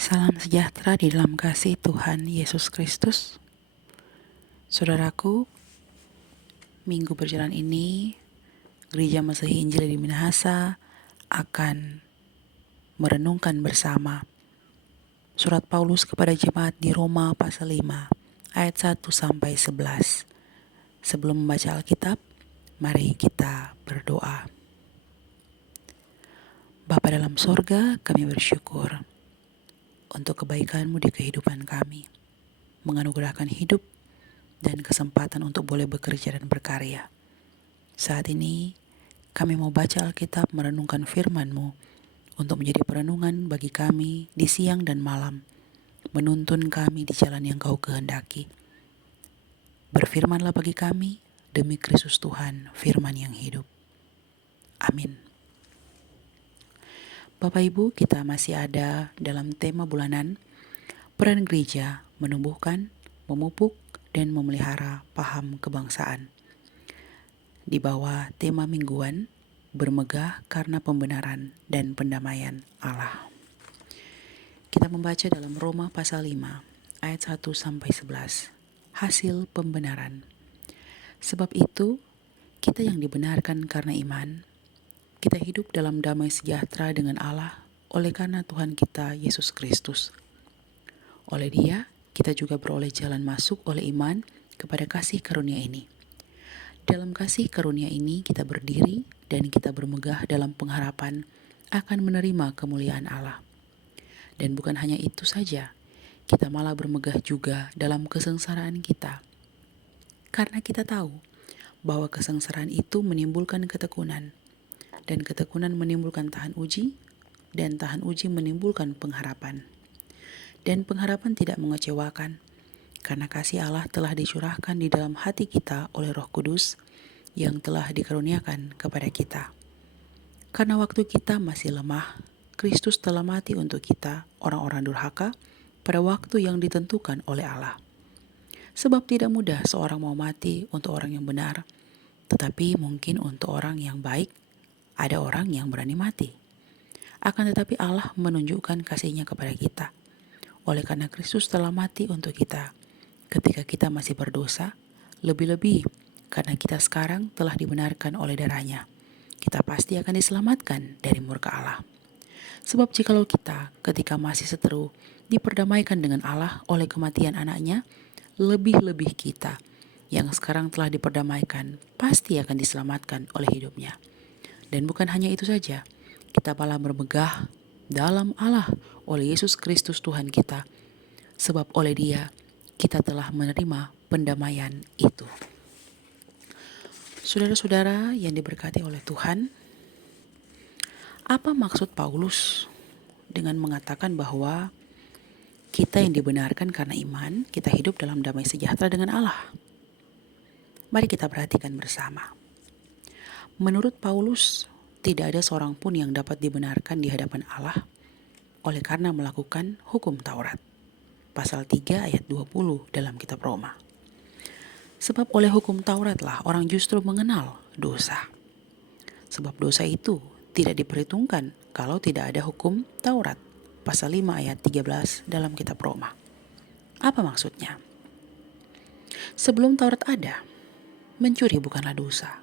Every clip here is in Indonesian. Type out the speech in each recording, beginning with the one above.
Salam sejahtera di dalam kasih Tuhan Yesus Kristus. Saudaraku, minggu berjalan ini, Gereja Masehi Injil di Minahasa akan merenungkan bersama surat Paulus kepada jemaat di Roma pasal 5, ayat 1-11. Sebelum membaca Alkitab, mari kita berdoa. Bapa dalam sorga, kami bersyukur untuk kebaikan-Mu di kehidupan kami, menganugerahkan hidup dan kesempatan untuk boleh bekerja dan berkarya. Saat ini, kami mau baca Alkitab, merenungkan firman-Mu untuk menjadi perenungan bagi kami di siang dan malam, menuntun kami di jalan yang Kau kehendaki. Berfirmanlah bagi kami, demi Kristus Tuhan, firman yang hidup. Amin. Bapak Ibu, kita masih ada dalam tema bulanan, peran gereja menumbuhkan, memupuk, dan memelihara paham kebangsaan. Di bawah tema mingguan, bermegah karena pembenaran dan pendamaian Allah. Kita membaca dalam Roma pasal 5, ayat 1-11. Hasil pembenaran. Sebab itu, kita yang dibenarkan karena iman, kita hidup dalam damai sejahtera dengan Allah oleh karena Tuhan kita Yesus Kristus. Oleh Dia, kita juga beroleh jalan masuk oleh iman kepada kasih karunia ini. Dalam kasih karunia ini kita berdiri dan kita bermegah dalam pengharapan akan menerima kemuliaan Allah. Dan bukan hanya itu saja, kita malah bermegah juga dalam kesengsaraan kita. Karena kita tahu bahwa kesengsaraan itu menimbulkan ketekunan, dan ketekunan menimbulkan tahan uji, dan tahan uji menimbulkan pengharapan. Dan pengharapan tidak mengecewakan, karena kasih Allah telah dicurahkan di dalam hati kita oleh Roh Kudus yang telah dikaruniakan kepada kita. Karena waktu kita masih lemah, Kristus telah mati untuk kita, orang-orang durhaka, pada waktu yang ditentukan oleh Allah. Sebab tidak mudah seorang mau mati untuk orang yang benar, tetapi mungkin untuk orang yang baik, ada orang yang berani mati. Akan tetapi Allah menunjukkan kasih-Nya kepada kita. Oleh karena Kristus telah mati untuk kita, ketika kita masih berdosa, lebih-lebih karena kita sekarang telah dibenarkan oleh darah-Nya, kita pasti akan diselamatkan dari murka Allah. Sebab jikalau kita ketika masih seteru diperdamaikan dengan Allah oleh kematian anak-Nya, lebih-lebih kita yang sekarang telah diperdamaikan pasti akan diselamatkan oleh hidup-Nya. Dan bukan hanya itu saja, kita malah bermegah dalam Allah oleh Yesus Kristus Tuhan kita, sebab oleh Dia kita telah menerima pendamaian itu. Saudara-saudara yang diberkati oleh Tuhan, apa maksud Paulus dengan mengatakan bahwa kita yang dibenarkan karena iman, kita hidup dalam damai sejahtera dengan Allah? Mari kita perhatikan bersama. Menurut Paulus, tidak ada seorang pun yang dapat dibenarkan di hadapan Allah oleh karena melakukan hukum Taurat. Pasal 3 ayat 20 dalam kitab Roma. Sebab oleh hukum Tauratlah orang justru mengenal dosa. Sebab dosa itu tidak diperhitungkan kalau tidak ada hukum Taurat. Pasal 5 ayat 13 dalam kitab Roma. Apa maksudnya? Sebelum Taurat ada, mencuri bukanlah dosa.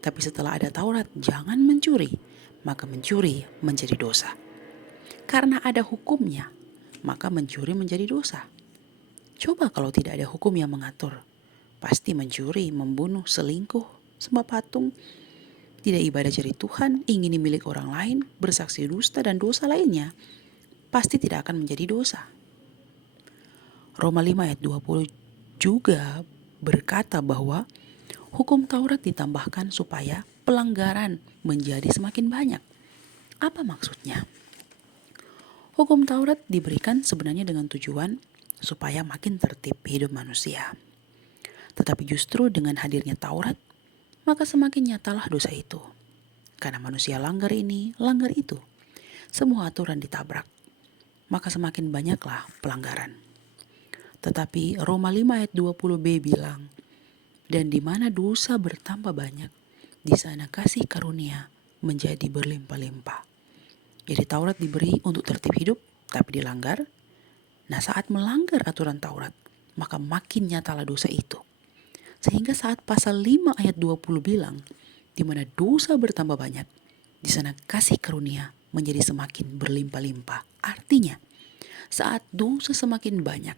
Tapi setelah ada Taurat, jangan mencuri, maka mencuri menjadi dosa. Karena ada hukumnya, maka mencuri menjadi dosa. Coba kalau tidak ada hukum yang mengatur, pasti mencuri, membunuh, selingkuh, sembah patung, tidak ibadah cari Tuhan, ingini milik orang lain, bersaksi dusta dan dosa lainnya, pasti tidak akan menjadi dosa. Roma 5 ayat 20 juga berkata bahwa hukum Taurat ditambahkan supaya pelanggaran menjadi semakin banyak. Apa maksudnya? Hukum Taurat diberikan sebenarnya dengan tujuan supaya makin tertib hidup manusia. Tetapi justru dengan hadirnya Taurat, maka semakin nyatalah dosa itu. Karena manusia langgar ini, langgar itu. Semua aturan ditabrak. Maka semakin banyaklah pelanggaran. Tetapi Roma 5 ayat 20b bilang, dan di mana dosa bertambah banyak, di sana kasih karunia menjadi berlimpah-limpah. Jadi Taurat diberi untuk tertib hidup, tapi dilanggar. Nah, saat melanggar aturan Taurat, maka makin nyatalah dosa itu. Sehingga saat pasal 5 ayat 20 bilang, di mana dosa bertambah banyak, di sana kasih karunia menjadi semakin berlimpah-limpah. Artinya, saat dosa semakin banyak,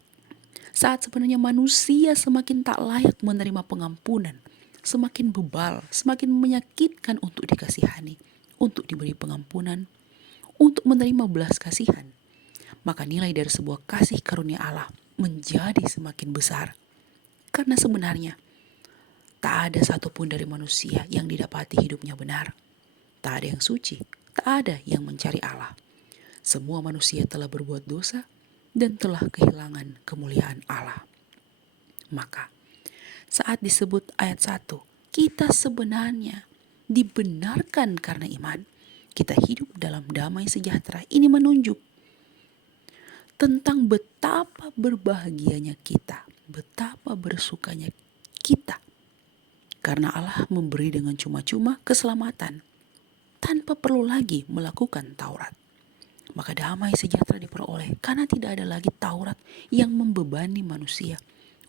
saat sebenarnya manusia semakin tak layak menerima pengampunan, semakin bebal, semakin menyakitkan untuk dikasihani, untuk diberi pengampunan, untuk menerima belas kasihan, maka nilai dari sebuah kasih karunia Allah menjadi semakin besar. Karena sebenarnya tak ada satupun dari manusia yang didapati hidupnya benar. Tak ada yang suci, tak ada yang mencari Allah. Semua manusia telah berbuat dosa dan telah kehilangan kemuliaan Allah. Maka saat disebut ayat 1, kita sebenarnya dibenarkan karena iman. Kita hidup dalam damai sejahtera. Ini menunjuk tentang betapa berbahagianya kita, betapa bersukanya kita. Karena Allah memberi dengan cuma-cuma keselamatan, tanpa perlu lagi melakukan Taurat. Maka damai sejahtera diperoleh karena tidak ada lagi Taurat yang membebani manusia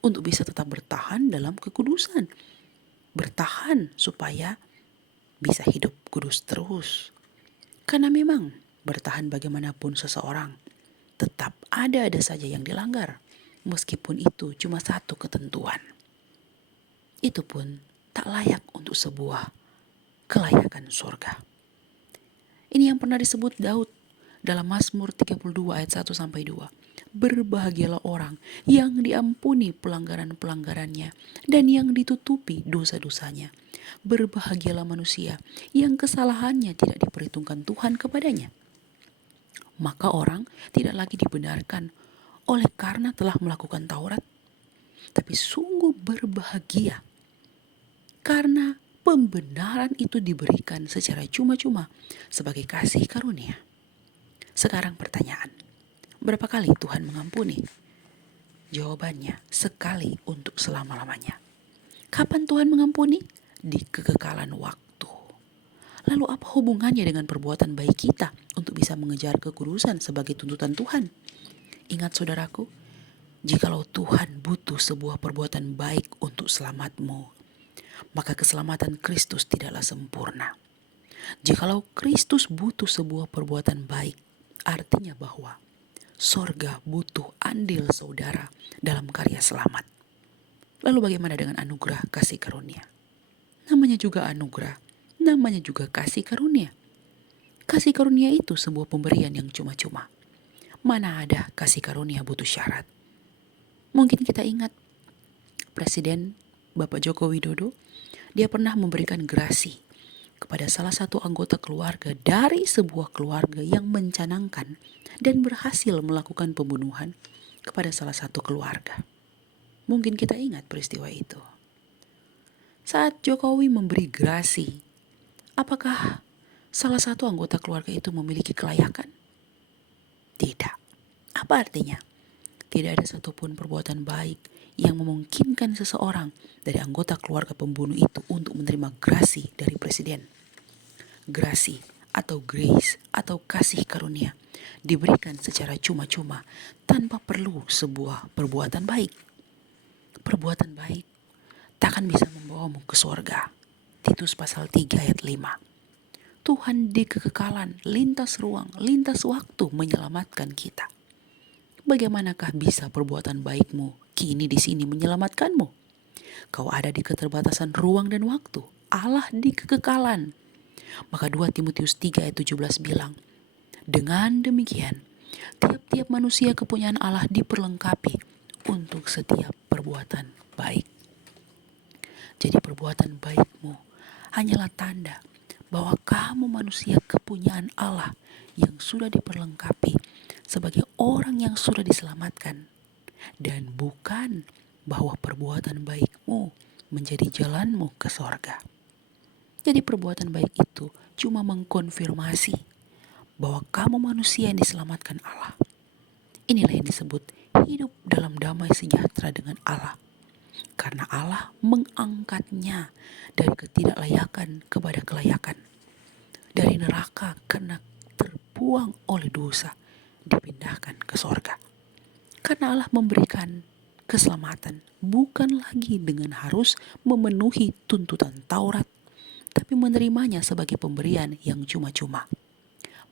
untuk bisa tetap bertahan dalam kekudusan. Bertahan supaya bisa hidup kudus terus. Karena memang bertahan bagaimanapun seseorang, tetap ada saja yang dilanggar. Meskipun itu cuma satu ketentuan. Itu pun tak layak untuk sebuah kelayakan surga. Ini yang pernah disebut Daud dalam Mazmur 32 ayat 1-2. Berbahagialah orang yang diampuni pelanggaran-pelanggarannya dan yang ditutupi dosa-dosanya. Berbahagialah manusia yang kesalahannya tidak diperhitungkan Tuhan kepadanya. Maka orang tidak lagi dibenarkan oleh karena telah melakukan Taurat, tapi sungguh berbahagia karena pembenaran itu diberikan secara cuma-cuma sebagai kasih karunia. Sekarang pertanyaan, berapa kali Tuhan mengampuni? Jawabannya, sekali untuk selama-lamanya. Kapan Tuhan mengampuni? Di kekekalan waktu. Lalu apa hubungannya dengan perbuatan baik kita untuk bisa mengejar kekudusan sebagai tuntutan Tuhan? Ingat saudaraku, jikalau Tuhan butuh sebuah perbuatan baik untuk selamatmu, maka keselamatan Kristus tidaklah sempurna. Jikalau Kristus butuh sebuah perbuatan baik, artinya bahwa sorga butuh andil saudara dalam karya selamat. Lalu bagaimana dengan anugerah kasih karunia? Namanya juga anugerah, namanya juga kasih karunia. Kasih karunia itu sebuah pemberian yang cuma-cuma. Mana ada kasih karunia butuh syarat? Mungkin kita ingat Presiden Bapak Joko Widodo, dia pernah memberikan gerasi kepada salah satu anggota keluarga dari sebuah keluarga yang mencanangkan dan berhasil melakukan pembunuhan kepada salah satu keluarga. Mungkin kita ingat peristiwa itu. Saat Jokowi memberi gerasi, apakah salah satu anggota keluarga itu memiliki kelayakan? Tidak. Apa artinya? Tidak ada satupun perbuatan baik yang memungkinkan seseorang dari anggota keluarga pembunuh itu untuk menerima gerasi dari presiden. Gerasi atau grace atau kasih karunia diberikan secara cuma-cuma tanpa perlu sebuah perbuatan baik. Perbuatan baik takkan bisa membawamu ke surga. Titus pasal 3 ayat 5. Tuhan di kekekalan, lintas ruang, lintas waktu menyelamatkan kita. Bagaimanakah bisa perbuatan baikmu kini di sini menyelamatkanmu? Kau ada di keterbatasan ruang dan waktu, Allah di kekekalan. Maka 2 Timotius 3 ayat 17 bilang, dengan demikian, tiap-tiap manusia kepunyaan Allah diperlengkapi untuk setiap perbuatan baik. Jadi perbuatan baikmu hanyalah tanda bahwa kamu manusia kepunyaan Allah yang sudah diperlengkapi sebagai orang yang sudah diselamatkan, dan bukan bahwa perbuatan baikmu menjadi jalanmu ke sorga. Jadi perbuatan baik itu cuma mengkonfirmasi bahwa kamu manusia yang diselamatkan Allah. Inilah yang disebut hidup dalam damai sejahtera dengan Allah. Karena Allah mengangkatnya dari ketidaklayakan kepada kelayakan. Dari neraka karena terbuang oleh dosa dipindahkan ke sorga. Karena Allah memberikan keselamatan bukan lagi dengan harus memenuhi tuntutan Taurat, tapi menerimanya sebagai pemberian yang cuma-cuma.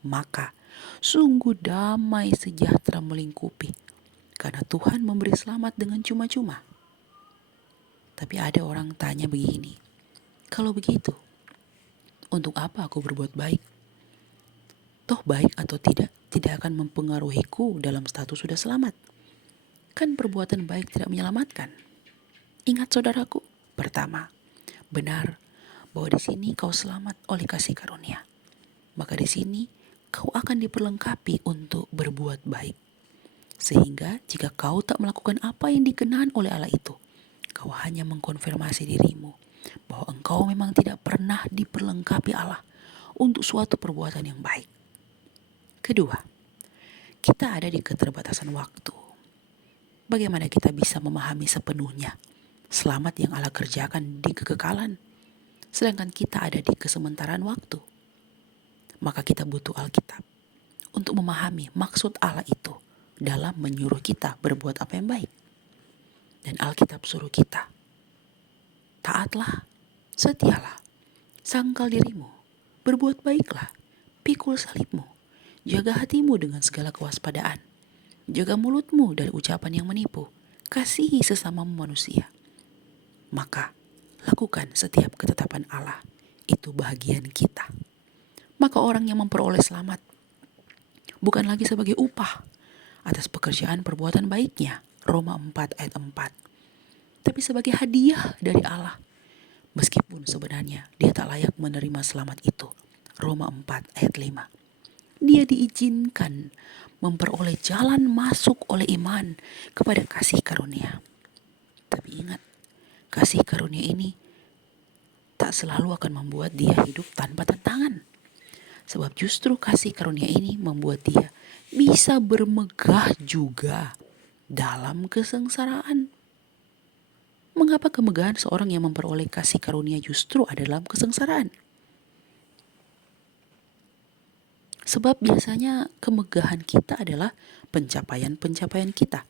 Maka sungguh damai sejahtera melingkupi, karena Tuhan memberi selamat dengan cuma-cuma. Tapi ada orang tanya begini, kalau begitu, untuk apa aku berbuat baik? Toh baik atau tidak akan mempengaruhiku dalam status sudah selamat. Kan perbuatan baik tidak menyelamatkan. Ingat saudaraku, pertama, benar bahwa di sini kau selamat oleh kasih karunia. Maka di sini kau akan diperlengkapi untuk berbuat baik. Sehingga jika kau tak melakukan apa yang dikenakan oleh Allah itu, kau hanya mengkonfirmasi dirimu bahwa engkau memang tidak pernah diperlengkapi Allah untuk suatu perbuatan yang baik. Kedua, kita ada di keterbatasan waktu. Bagaimana kita bisa memahami sepenuhnya selamat yang Allah kerjakan di kekekalan, sedangkan kita ada di kesementaraan waktu? Maka kita butuh Alkitab untuk memahami maksud Allah itu dalam menyuruh kita berbuat apa yang baik. Dan Alkitab suruh kita, taatlah, setialah, sangkal dirimu, berbuat baiklah, pikul salibmu, jaga hatimu dengan segala kewaspadaan, jaga mulutmu dari ucapan yang menipu, kasihi sesamamu manusia. Maka lakukan setiap ketetapan Allah, itu bagian kita. Maka orang yang memperoleh selamat bukan lagi sebagai upah atas pekerjaan perbuatan baiknya, Roma 4 ayat 4, tapi sebagai hadiah dari Allah, meskipun sebenarnya dia tak layak menerima selamat itu, Roma 4 ayat 5. Dia diizinkan memperoleh jalan masuk oleh iman kepada kasih karunia. Tapi ingat, kasih karunia ini tak selalu akan membuat dia hidup tanpa tantangan. Sebab justru kasih karunia ini membuat dia bisa bermegah juga dalam kesengsaraan. Mengapa kemegahan seorang yang memperoleh kasih karunia justru ada dalam kesengsaraan? Sebab biasanya kemegahan kita adalah pencapaian-pencapaian kita.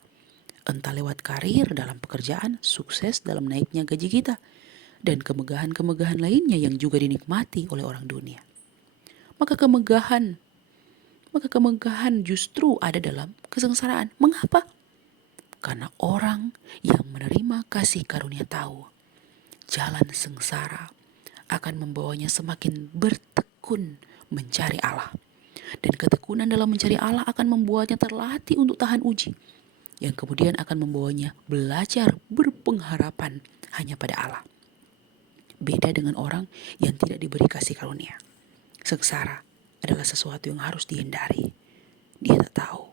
Entah lewat karir dalam pekerjaan, sukses dalam naiknya gaji kita, dan kemegahan-kemegahan lainnya yang juga dinikmati oleh orang dunia. Maka kemegahan justru ada dalam kesengsaraan. Mengapa? Karena orang yang menerima kasih karunia tahu jalan sengsara akan membawanya semakin bertekun mencari Allah. Dan ketekunan dalam mencari Allah akan membuatnya terlatih untuk tahan uji, yang kemudian akan membawanya belajar berpengharapan hanya pada Allah. Beda dengan orang yang tidak diberi kasih karunia. Sengsara adalah sesuatu yang harus dihindari. Dia tak tahu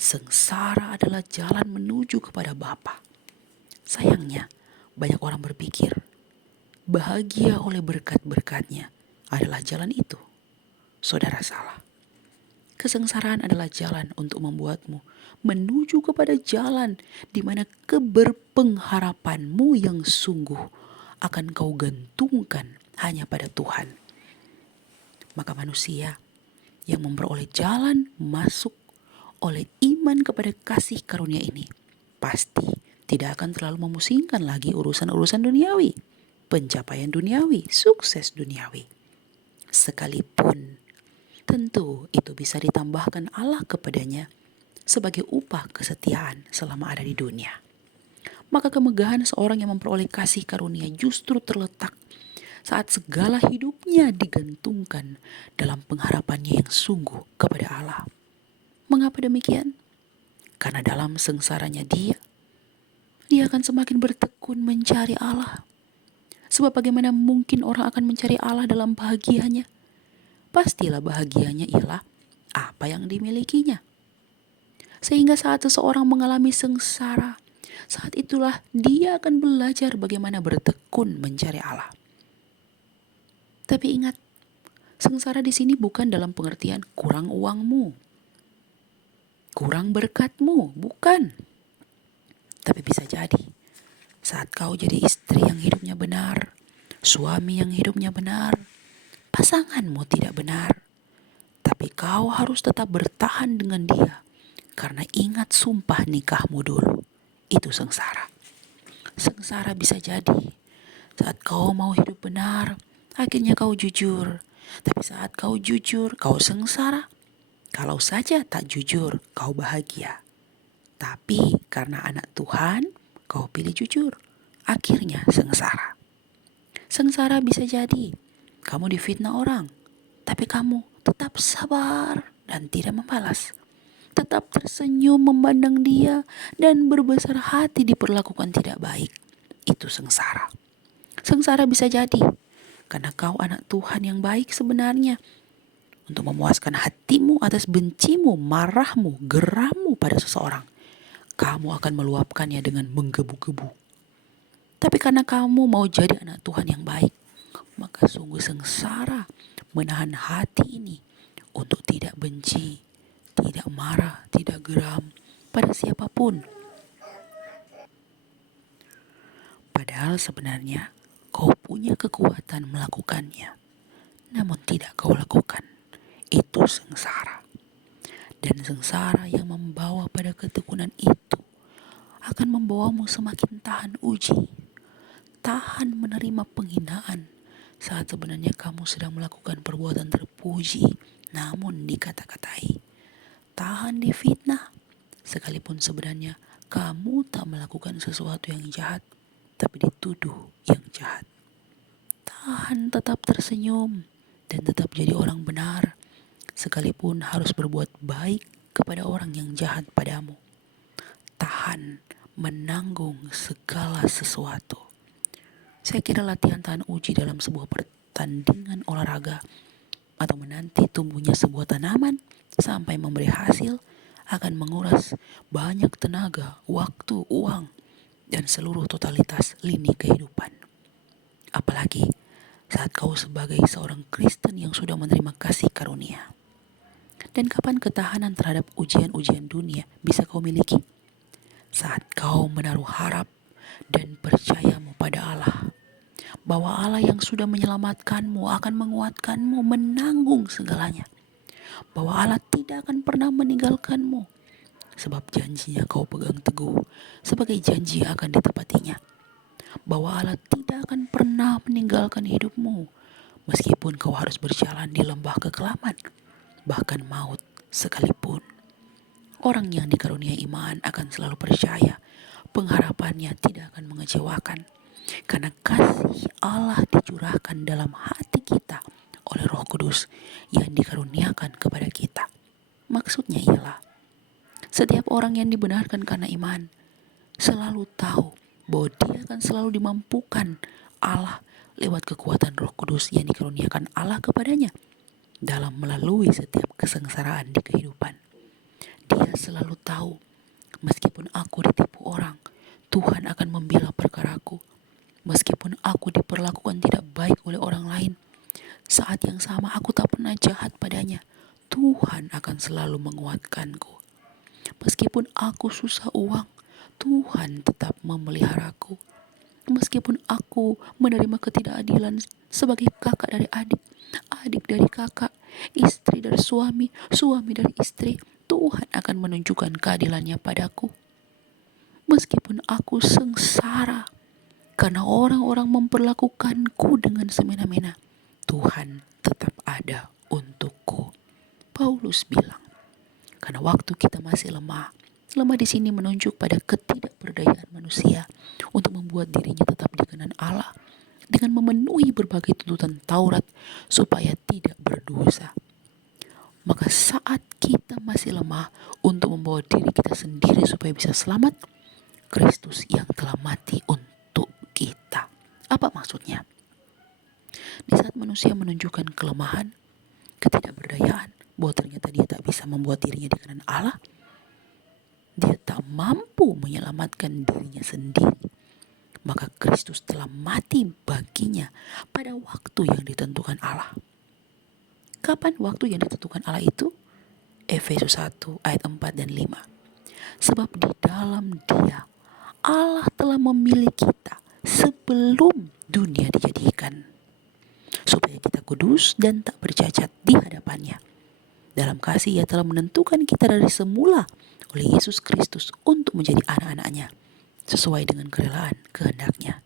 sengsara adalah jalan menuju kepada Bapa. Sayangnya, banyak orang berpikir bahagia oleh berkat-berkatnya adalah jalan itu. Saudara salah. Kesengsaraan adalah jalan untuk membuatmu menuju kepada jalan di mana keberpengharapanmu yang sungguh akan kau gantungkan hanya pada Tuhan. Maka manusia yang memperoleh jalan masuk oleh iman kepada kasih karunia ini pasti tidak akan terlalu memusingkan lagi urusan-urusan duniawi, pencapaian duniawi, sukses duniawi. Sekalipun tentu itu bisa ditambahkan Allah kepadanya sebagai upah kesetiaan selama ada di dunia. Maka kemegahan seorang yang memperoleh kasih karunia justru terletak saat segala hidupnya digantungkan dalam pengharapannya yang sungguh kepada Allah. Mengapa demikian? Karena dalam sengsaranya dia akan semakin bertekun mencari Allah. Sebab bagaimana mungkin orang akan mencari Allah dalam bahagianya? Pastilah bahagianya ialah apa yang dimilikinya. Sehingga saat seseorang mengalami sengsara, saat itulah dia akan belajar bagaimana bertekun mencari Allah. Tapi ingat, sengsara di sini bukan dalam pengertian kurang uangmu, kurang berkatmu, bukan. Tapi bisa jadi saat kau jadi istri yang hidupnya benar, suami yang hidupnya benar, pasanganmu tidak benar, Tapi kau harus tetap bertahan dengan dia, karena ingat sumpah nikahmu dulu. Itu sengsara. Sengsara bisa jadi saat kau mau hidup benar, akhirnya kau jujur. Tapi saat kau jujur, kau sengsara. Kalau saja tak jujur, kau bahagia. Tapi karena anak Tuhan, kau pilih jujur. Akhirnya sengsara. Sengsara bisa jadi kamu difitnah orang, tapi kamu tetap sabar dan tidak membalas. Tetap tersenyum memandang dia dan berbesar hati diperlakukan tidak baik. Itu sengsara. Sengsara bisa jadi karena kau anak Tuhan yang baik sebenarnya. Untuk memuaskan hatimu atas bencimu, marahmu, gerammu pada seseorang, kamu akan meluapkannya dengan menggebu-gebu. Tapi karena kamu mau jadi anak Tuhan yang baik, maka sungguh sengsara menahan hati ini untuk tidak benci, tidak marah, tidak geram pada siapapun. Padahal sebenarnya kau punya kekuatan melakukannya, namun tidak kau lakukan. Itu sengsara. Dan sengsara yang membawa pada ketekunan itu akan membawamu semakin tahan uji, tahan menerima penghinaan saat sebenarnya kamu sedang melakukan perbuatan terpuji namun dikata-katai. Tahan difitnah sekalipun sebenarnya kamu tak melakukan sesuatu yang jahat, tapi dituduh yang jahat. Tahan tetap tersenyum dan tetap jadi orang benar sekalipun harus berbuat baik kepada orang yang jahat padamu. Tahan menanggung segala sesuatu. Saya kira latihan tahan uji dalam sebuah pertandingan olahraga atau menanti tumbuhnya sebuah tanaman sampai memberi hasil akan menguras banyak tenaga, waktu, uang, dan seluruh totalitas lini kehidupan. Apalagi saat kau sebagai seorang Kristen yang sudah menerima kasih karunia. Dan kapan ketahanan terhadap ujian-ujian dunia bisa kau miliki? Saat kau menaruh harap dan percayamu pada Allah, bahwa Allah yang sudah menyelamatkanmu akan menguatkanmu menanggung segalanya. Bahwa Allah tidak akan pernah meninggalkanmu, sebab janjinya kau pegang teguh sebagai janji akan ditepatinya. Bahwa Allah tidak akan pernah meninggalkan hidupmu, meskipun kau harus berjalan di lembah kekelaman, bahkan maut sekalipun. Orang yang dikaruniai iman akan selalu percaya pengharapannya tidak akan mengecewakan, karena kasih Allah dicurahkan dalam hati kita oleh Roh Kudus yang dikaruniakan kepada kita. Maksudnya ialah setiap orang yang dibenarkan karena iman selalu tahu bahwa dia akan selalu dimampukan Allah lewat kekuatan Roh Kudus yang dikaruniakan Allah kepadanya dalam melalui setiap kesengsaraan di kehidupan. Dia selalu tahu, meskipun aku ditipu orang, Tuhan akan membela perkaraku. Meskipun aku diperlakukan tidak baik oleh orang lain, saat yang sama aku tak pernah jahat padanya, Tuhan akan selalu menguatkanku. Meskipun aku susah uang, Tuhan tetap memeliharaku. Meskipun aku menerima ketidakadilan sebagai kakak dari adik, adik dari kakak, istri dari suami, suami dari istri, Tuhan akan menunjukkan keadilannya padaku. Meskipun aku sengsara karena orang-orang memperlakukanku dengan semena-mena, Tuhan tetap ada untukku. Paulus bilang, karena waktu kita masih lemah di sini menunjuk pada ketidakberdayaan manusia untuk membuat dirinya tetap dikenan Allah dengan memenuhi berbagai tuntutan Taurat supaya tidak berdosa. Maka saat kita masih lemah untuk membawa diri kita sendiri supaya bisa selamat, Kristus yang telah mati untuk kita. Apa maksudnya? Di saat manusia menunjukkan kelemahan, ketidakberdayaan, bahwa ternyata dia tak bisa membuat dirinya dikenan Allah, dia tak mampu menyelamatkan dirinya sendiri, maka Kristus telah mati baginya pada waktu yang ditentukan Allah. Kapan waktu yang ditentukan Allah itu? Efesus 1 ayat 4 dan 5. Sebab di dalam Dia Allah telah memilih kita sebelum dunia dijadikan, supaya kita kudus dan tak bercacat di hadapannya. Dalam kasih ia telah menentukan kita dari semula oleh Yesus Kristus untuk menjadi anak-anaknya, sesuai dengan kerelaan kehendak-Nya.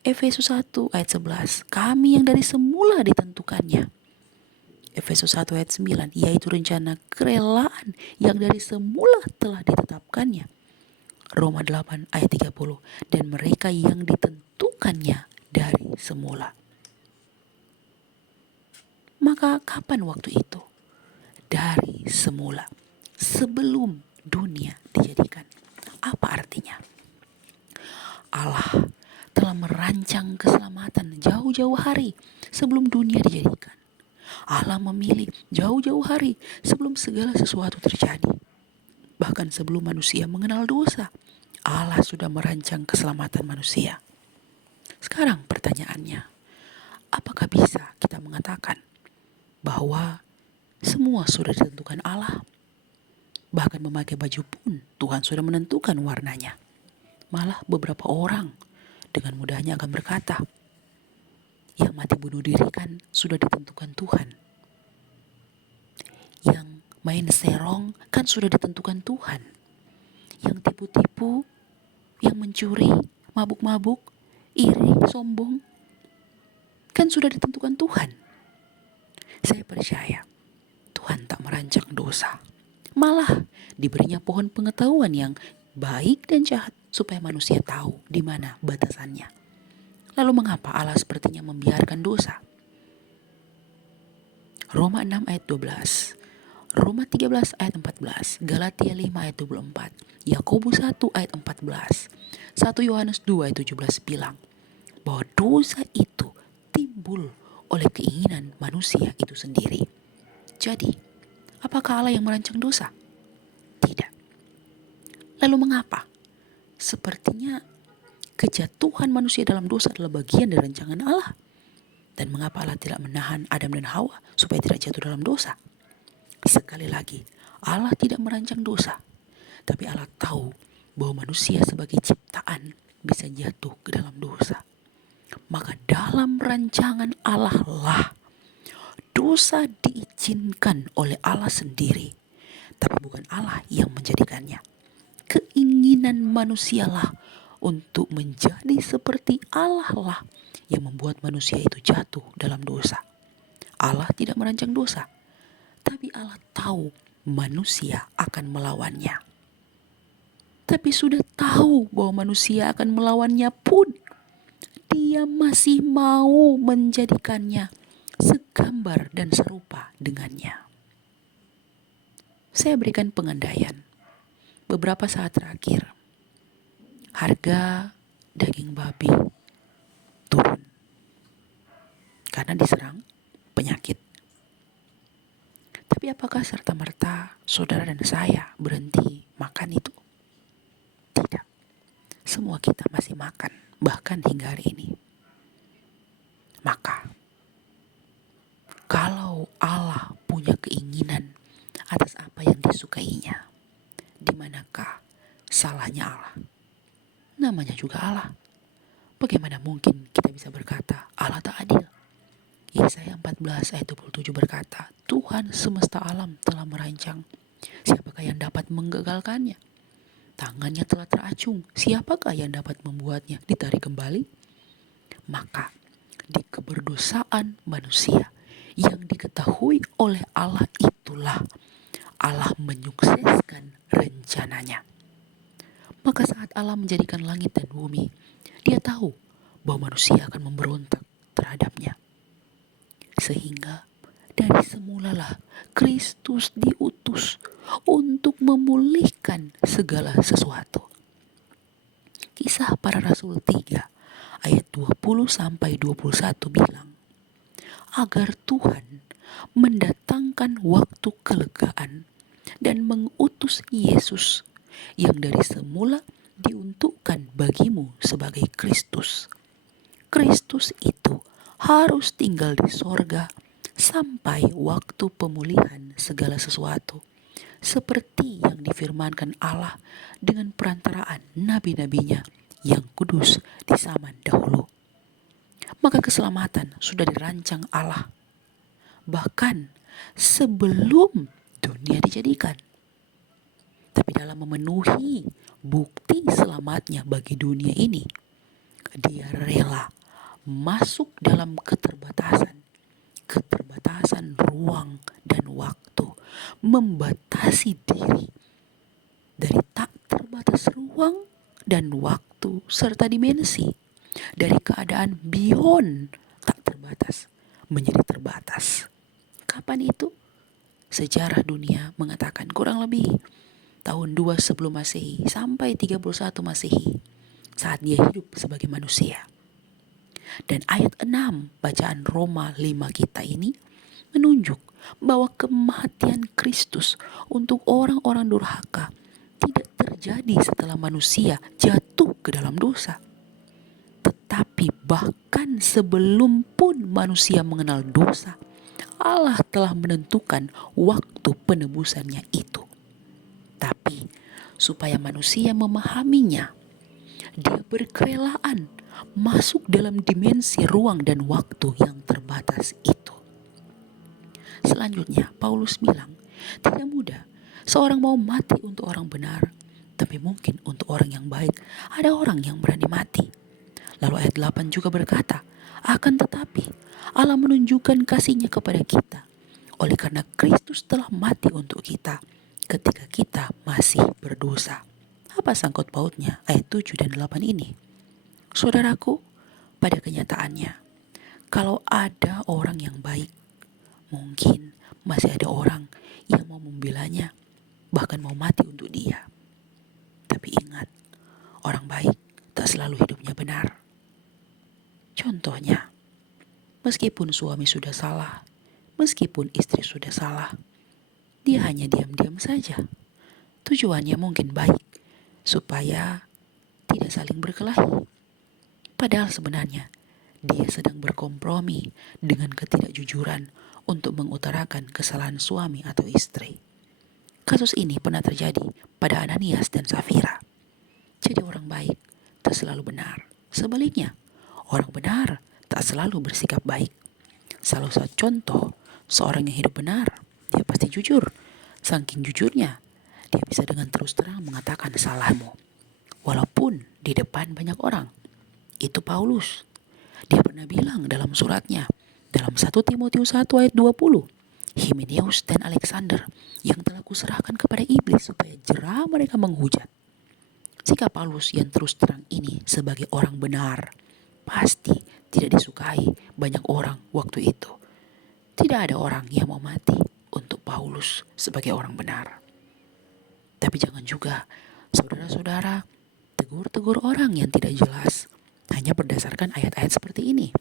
Efesus 1 ayat 11, kami yang dari semula ditentukannya. Efesus 1 ayat 9, yaitu rencana kerelaan yang dari semula telah ditetapkannya. Roma 8 ayat 30, dan mereka yang ditentukannya dari semula. Maka kapan waktu itu? Dari semula, sebelum dunia dijadikan. Apa artinya? Allah telah merancang keselamatan jauh-jauh hari sebelum dunia dijadikan. Allah memilih jauh-jauh hari sebelum segala sesuatu terjadi. Bahkan sebelum manusia mengenal dosa, Allah sudah merancang keselamatan manusia. Sekarang pertanyaannya, apakah bisa kita mengatakan bahwa semua sudah ditentukan Allah? Bahkan memakai baju pun Tuhan sudah menentukan warnanya. Malah beberapa orang dengan mudahnya akan berkata, yang mati bunuh diri kan sudah ditentukan Tuhan. Yang main serong kan sudah ditentukan Tuhan. Yang tipu-tipu, yang mencuri, mabuk-mabuk, iri, sombong, kan sudah ditentukan Tuhan. Saya percaya Tuhan tak merancang dosa. Malah diberinya pohon pengetahuan yang baik dan jahat supaya manusia tahu di mana batasannya. Lalu mengapa Allah sepertinya membiarkan dosa? Roma 6 ayat 12, Roma 13 ayat 14, Galatia 5 ayat 24, Yakobus 1 ayat 14, 1 Yohanes 2 ayat 17 bilang bahwa dosa itu timbul oleh keinginan manusia itu sendiri. Jadi, apakah Allah yang merancang dosa? Tidak. Lalu mengapa? Sepertinya kejatuhan manusia dalam dosa adalah bagian dari rancangan Allah. Dan mengapa Allah tidak menahan Adam dan Hawa supaya tidak jatuh dalam dosa? Sekali lagi, Allah tidak merancang dosa. Tapi Allah tahu bahwa manusia sebagai ciptaan bisa jatuh ke dalam dosa. Maka dalam rancangan Allah lah dosa diizinkan oleh Allah sendiri. Tapi bukan Allah yang menjadikannya. Keinginan manusialah untuk menjadi seperti Allah lah yang membuat manusia itu jatuh dalam dosa. Allah tidak merancang dosa, tapi Allah tahu manusia akan melawannya. Tapi sudah tahu bahwa manusia akan melawannya pun, Dia masih mau menjadikannya segambar dan serupa dengannya. Saya berikan pengandaian. Beberapa saat terakhir, harga daging babi turun karena diserang penyakit. Tapi apakah serta-merta saudara dan saya berhenti makan itu? Tidak. Semua kita masih makan, bahkan hingga hari ini. Maka, kalau Allah punya keinginan atas apa yang disukainya, di manakah salahnya Allah? Namanya juga Allah. Bagaimana mungkin kita bisa berkata Allah tak adil? Yesaya 14 ayat 27 berkata, Tuhan semesta alam telah merancang, siapakah yang dapat menggagalkannya? Tangannya telah teracung, siapakah yang dapat membuatnya ditarik kembali? Maka di keberdosaan manusia yang diketahui oleh Allah itulah Allah menyukseskan rencananya. Maka saat Allah menjadikan langit dan bumi, Dia tahu bahwa manusia akan memberontak terhadapnya. Sehingga dari semulalah Kristus diutus untuk memulihkan segala sesuatu. Kisah Para Rasul 3 ayat 20 sampai 21 bilang, agar Tuhan mendatangkan waktu kelegaan dan mengutus Yesus yang dari semula diuntukkan bagimu sebagai Kristus. Kristus itu harus tinggal di sorga sampai waktu pemulihan segala sesuatu, seperti yang difirmankan Allah dengan perantaraan nabi-nabinya yang kudus di zaman dahulu. Maka keselamatan sudah dirancang Allah. Bahkan sebelum dunia dijadikan. Tapi dalam memenuhi bukti selamatnya bagi dunia ini, dia rela masuk dalam keterbatasan ruang dan waktu, membatasi diri dari tak terbatas ruang dan waktu serta dimensi, dari keadaan beyond tak terbatas menjadi terbatas. Kapan itu? Sejarah dunia mengatakan kurang lebih tahun 2 sebelum Masehi sampai 31 Masehi, saat dia hidup sebagai manusia. Dan ayat 6 bacaan Roma 5 kita ini menunjuk bahwa kematian Kristus untuk orang-orang durhaka tidak terjadi setelah manusia jatuh ke dalam dosa. Tetapi bahkan sebelum pun manusia mengenal dosa, Allah telah menentukan waktu penebusannya itu. Tapi supaya manusia memahaminya, dia berkerelaan masuk dalam dimensi ruang dan waktu yang terbatas itu. Selanjutnya Paulus bilang, tidak mudah seorang mau mati untuk orang benar, tapi mungkin untuk orang yang baik ada orang yang berani mati. Lalu ayat 8 juga berkata, akan tetapi Allah menunjukkan kasih-Nya kepada kita oleh karena Kristus telah mati untuk kita ketika kita masih berdosa. Apa sangkut pautnya ayat 7 dan 8 ini? Saudaraku, pada kenyataannya, kalau ada orang yang baik, mungkin masih ada orang yang mau membelanya, bahkan mau mati untuk dia. Tapi ingat, orang baik tak selalu hidupnya benar. Contohnya, meskipun suami sudah salah, meskipun istri sudah salah, dia hanya diam-diam saja. Tujuannya mungkin baik, supaya tidak saling berkelahi. Padahal sebenarnya, dia sedang berkompromi dengan ketidakjujuran untuk mengutarakan kesalahan suami atau istri. Kasus ini pernah terjadi pada Ananias dan Safira. Jadi orang baik tak selalu benar. Sebaliknya, orang benar tak selalu bersikap baik. Salah satu contoh, seorang yang hidup benar, dia pasti jujur. Saking jujurnya, dia bisa dengan terus terang mengatakan salahmu, walaupun di depan banyak orang. Itu Paulus. Dia pernah bilang dalam suratnya, dalam 1 Timotius 1 ayat 20, Himeneus dan Alexander yang telah kuserahkan kepada iblis supaya jera mereka menghujat. Sikap Paulus yang terus terang ini sebagai orang benar pasti tidak disukai banyak orang waktu itu. Tidak ada orang yang mau mati untuk Paulus sebagai orang benar. Tapi jangan juga, saudara-saudara, tegur-tegur orang yang tidak jelas hanya berdasarkan ayat-ayat seperti ini.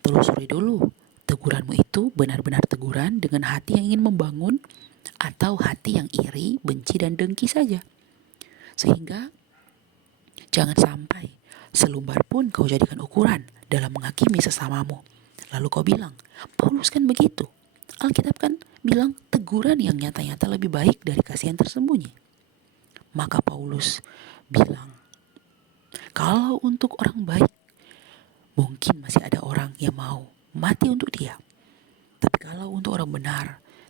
Telusuri dulu, teguranmu itu benar-benar teguran dengan hati yang ingin membangun atau hati yang iri, benci, dan dengki saja. Sehingga jangan sampai selumbar pun kau jadikan ukuran dalam menghakimi sesamamu. Lalu kau bilang, Paulus kan begitu. Alkitab kan bilang teguran yang nyata-nyata lebih baik dari kasihan tersembunyi. Maka Paulus bilang, kalau untuk orang baik, mungkin masih ada orang yang mau mati untuk dia. Tapi kalau untuk orang benar,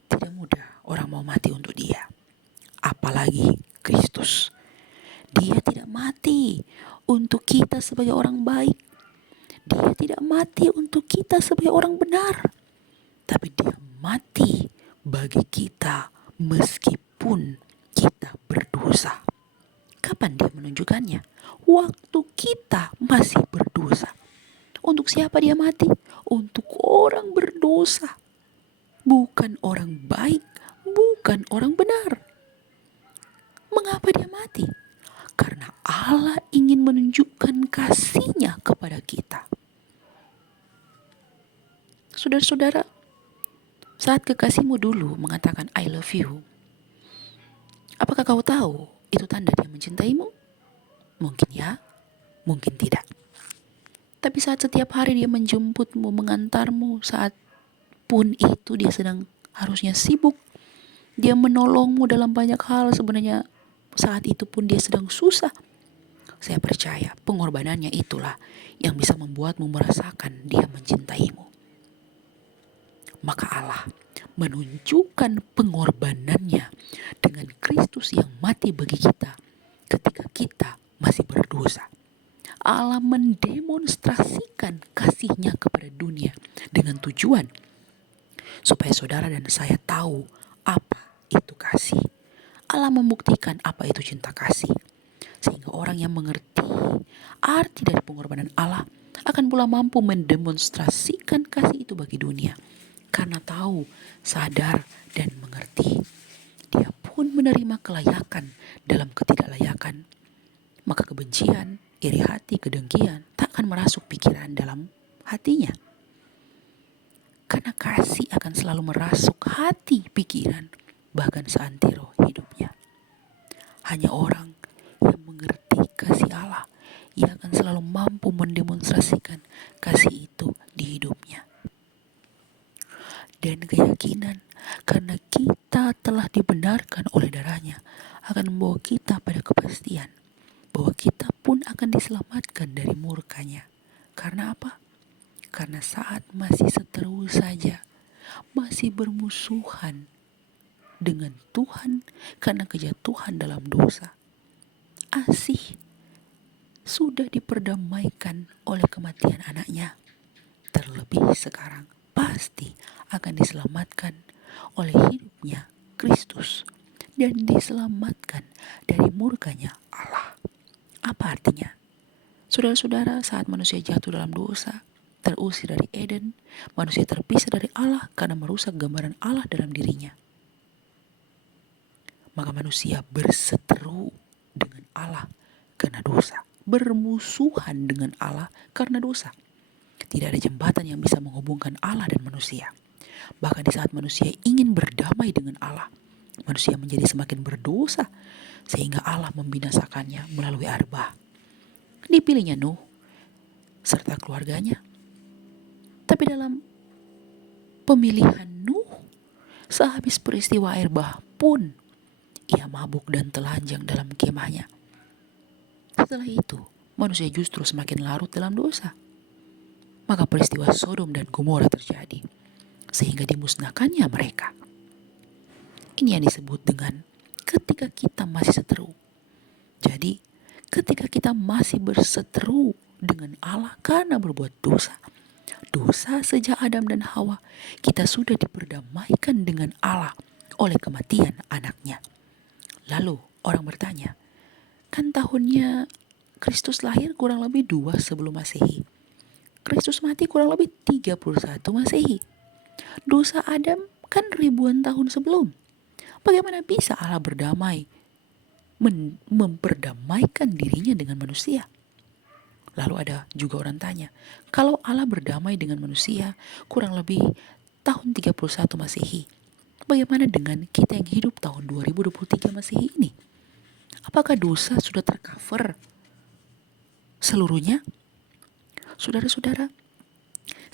tidak mudah orang mau mati untuk dia. Apalagi Kristus. Dia tidak mati untuk kita sebagai orang baik. Dia tidak mati untuk kita sebagai orang benar. Tapi dia mati bagi kita meskipun kita berdosa. Kapan dia menunjukkannya? Waktu kita masih berdosa. Untuk siapa dia mati? Untuk orang berdosa. Bukan orang baik, bukan orang benar. Mengapa dia mati? Karena Allah ingin menunjukkan kasih-Nya kepada kita. Saudara-saudara, saat kekasihmu dulu mengatakan I love you, apakah kau tahu itu tanda dia mencintaimu? Mungkin ya, mungkin tidak. Tapi saat setiap hari dia menjemputmu, mengantarmu, saat pun itu dia sedang harusnya sibuk, dia menolongmu dalam banyak hal, sebenarnya saat itu pun dia sedang susah. Saya percaya pengorbanannya itulah yang bisa membuatmu merasakan dia mencintaimu. Maka Allah menunjukkan pengorbanannya dengan Kristus yang mati bagi kita ketika kita masih berdosa. Allah mendemonstrasikan kasih-Nya kepada dunia dengan tujuan supaya saudara dan saya tahu apa itu kasih. Allah membuktikan apa itu cinta kasih, sehingga orang yang mengerti arti dari pengorbanan Allah akan pula mampu mendemonstrasikan kasih itu bagi dunia. Karena tahu, sadar, dan mengerti, dia pun menerima kelayakan dalam ketidaklayakan. Maka kebencian, iri hati, kedengkian tak akan merasuk pikiran dalam hatinya. Karena kasih akan selalu merasuk hati, pikiran, bahkan seantero hidupnya. Hanya orang yang mengerti kasih Allah, ia akan selalu mampu mendemonstrasikan kasih itu di hidupnya. Dan keyakinan karena kita telah dibenarkan oleh darahnya akan membawa kita pada kepastian bahwa kita pun akan diselamatkan dari murkanya. Karena apa? Karena saat masih seteru saja, masih bermusuhan dengan Tuhan karena kejatuhan dalam dosa, Asih sudah diperdamaikan oleh kematian anaknya. Terlebih sekarang pasti akan diselamatkan oleh hidupnya Kristus dan diselamatkan dari murkanya Allah. Apa artinya? Saudara-saudara, saat manusia jatuh dalam dosa, terusir dari Eden, manusia terpisah dari Allah karena merusak gambaran Allah dalam dirinya. Maka manusia berseteru dengan Allah karena dosa, bermusuhan dengan Allah karena dosa. Tidak ada jembatan yang bisa menghubungkan Allah dan manusia. Bahkan di saat manusia ingin berdamai dengan Allah, manusia menjadi semakin berdosa sehingga Allah membinasakannya melalui Arbah. Dipilihnya Nuh serta keluarganya. Tapi dalam pemilihan Nuh, sehabis peristiwa Arbah pun ia mabuk dan telanjang dalam kemahnya. Setelah itu, manusia justru semakin larut dalam dosa. Maka peristiwa Sodom dan Gomora terjadi, sehingga dimusnahkannya mereka. Ini yang disebut dengan ketika kita masih seteru. Jadi, ketika kita masih berseteru dengan Allah karena berbuat dosa sejak Adam dan Hawa, kita sudah diperdamaikan dengan Allah oleh kematian anaknya. Lalu orang bertanya, kan tahunnya Kristus lahir kurang lebih 2 sebelum Masehi. Kristus mati kurang lebih 31 Masehi. Dosa Adam kan ribuan tahun sebelum. Bagaimana bisa Allah berdamai, memperdamaikan dirinya dengan manusia? Lalu ada juga orang tanya, kalau Allah berdamai dengan manusia kurang lebih tahun 31 Masehi, bagaimana dengan kita yang hidup tahun 2023 Masehi ini? Apakah dosa sudah tercover seluruhnya? Saudara-saudara,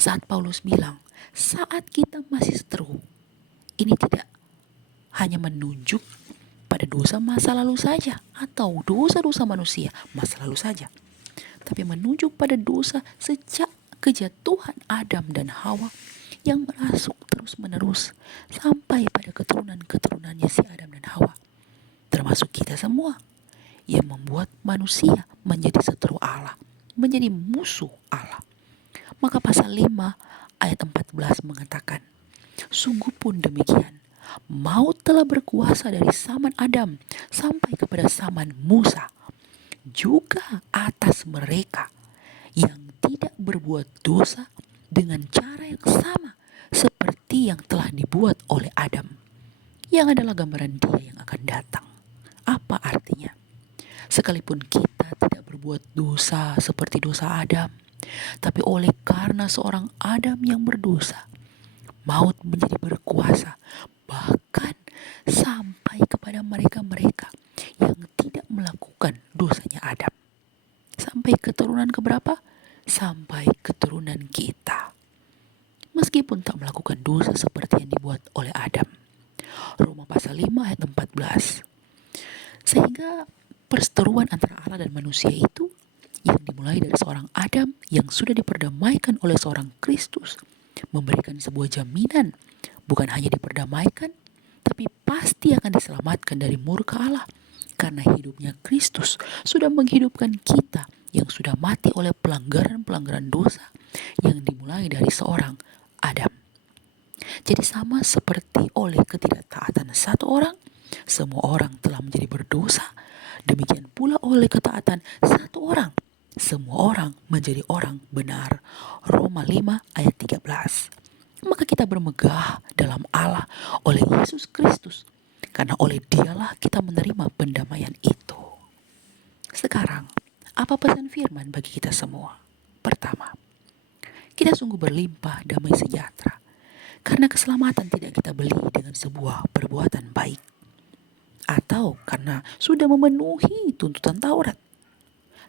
saat Paulus bilang, saat kita masih seteru, ini tidak hanya menunjuk pada dosa masa lalu saja atau dosa-dosa manusia masa lalu saja, tapi menunjuk pada dosa sejak kejatuhan Adam dan Hawa yang merasuk terus-menerus sampai pada keturunan-keturunannya si Adam dan Hawa, termasuk kita semua, yang membuat manusia menjadi seteru Allah, menjadi musuh Allah. Maka pasal 5 ayat 14 mengatakan, sungguh pun demikian, maut telah berkuasa dari zaman Adam sampai kepada zaman Musa, juga atas mereka yang tidak berbuat dosa dengan cara yang sama seperti yang telah dibuat oleh Adam, yang adalah gambaran Dia yang akan datang. Apa artinya? Sekalipun kita tidak berbuat dosa seperti dosa Adam, tapi oleh karena seorang Adam yang berdosa, maut menjadi berkuasa bahkan sampai kepada mereka-mereka yang tidak melakukan dosanya Adam. Sampai keturunan keberapa? Sampai keturunan kita. Meskipun tak melakukan dosa seperti yang dibuat oleh Adam. Roma pasal 5 ayat 14. Sehingga perseteruan antara Allah dan manusia itu yang dimulai dari seorang Adam yang sudah diperdamaikan oleh seorang Kristus memberikan sebuah jaminan bukan hanya diperdamaikan, tapi pasti akan diselamatkan dari murka Allah. Karena hidupnya Kristus sudah menghidupkan kita yang sudah mati oleh pelanggaran-pelanggaran dosa yang dimulai dari seorang Adam. Jadi sama seperti oleh ketidaktaatan satu orang, semua orang telah menjadi berdosa. Demikian pula oleh ketaatan satu orang, semua orang menjadi orang benar. Roma 5 ayat 13. Maka kita bermegah dalam Allah oleh Yesus Kristus, karena oleh Dialah kita menerima pendamaian itu. Sekarang, apa pesan firman bagi kita semua? Pertama, kita sungguh berlimpah damai sejahtera, karena keselamatan tidak kita beli dengan sebuah perbuatan baik, atau karena sudah memenuhi tuntutan Taurat.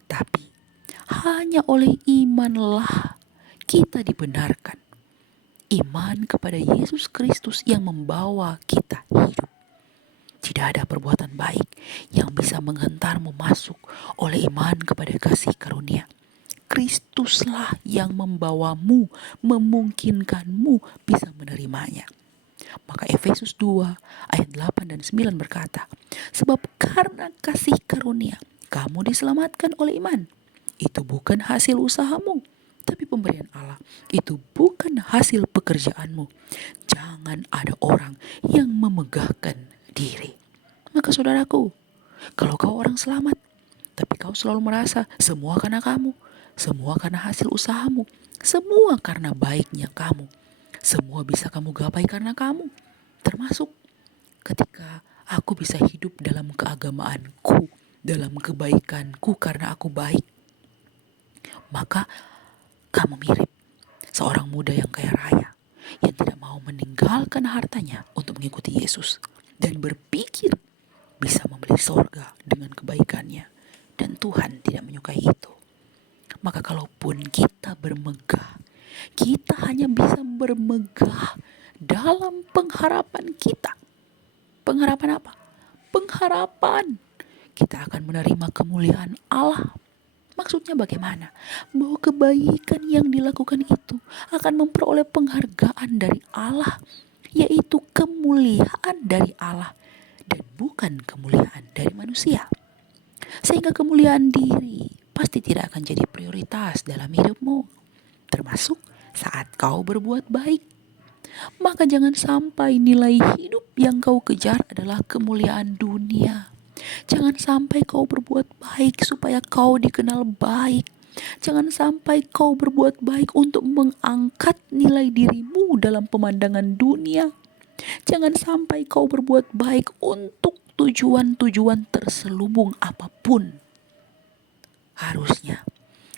Tapi, hanya oleh imanlah kita dibenarkan. Iman kepada Yesus Kristus yang membawa kita hidup. Tidak ada perbuatan baik yang bisa menghentarmu masuk oleh iman kepada kasih karunia. Kristuslah yang membawamu, memungkinkanmu bisa menerimanya. Maka Efesus 2 ayat 8 dan 9 berkata, sebab karena kasih karunia kamu diselamatkan oleh iman. Itu bukan hasil usahamu, tapi pemberian Allah. Itu bukan hasil pekerjaanmu. Jangan ada orang yang memegahkan diri. Maka saudaraku, kalau kau orang selamat, tapi kau selalu merasa semua karena kamu, semua karena hasil usahamu, semua karena baiknya kamu, semua bisa kamu gapai karena kamu, termasuk ketika aku bisa hidup dalam keagamaanku, dalam kebaikanku karena aku baik, maka kamu mirip seorang muda yang kaya raya yang tidak mau meninggalkan hartanya untuk mengikuti Yesus dan berpikir bisa membeli sorga dengan kebaikannya, dan Tuhan tidak menyukai itu. Maka kalaupun kita bermegah, kita hanya bisa bermegah dalam pengharapan kita. Pengharapan apa? Pengharapan kita akan menerima kemuliaan Allah. Maksudnya bagaimana? Bahwa kebaikan yang dilakukan itu akan memperoleh penghargaan dari Allah, yaitu kemuliaan dari Allah dan bukan kemuliaan dari manusia. Sehingga kemuliaan diri pasti tidak akan jadi prioritas dalam hidupmu, termasuk saat kau berbuat baik. Maka jangan sampai nilai hidup yang kau kejar adalah kemuliaan dunia. Jangan sampai kau berbuat baik supaya kau dikenal baik. Jangan sampai kau berbuat baik untuk mengangkat nilai dirimu dalam pemandangan dunia. Jangan sampai kau berbuat baik untuk tujuan-tujuan terselubung apapun. Harusnya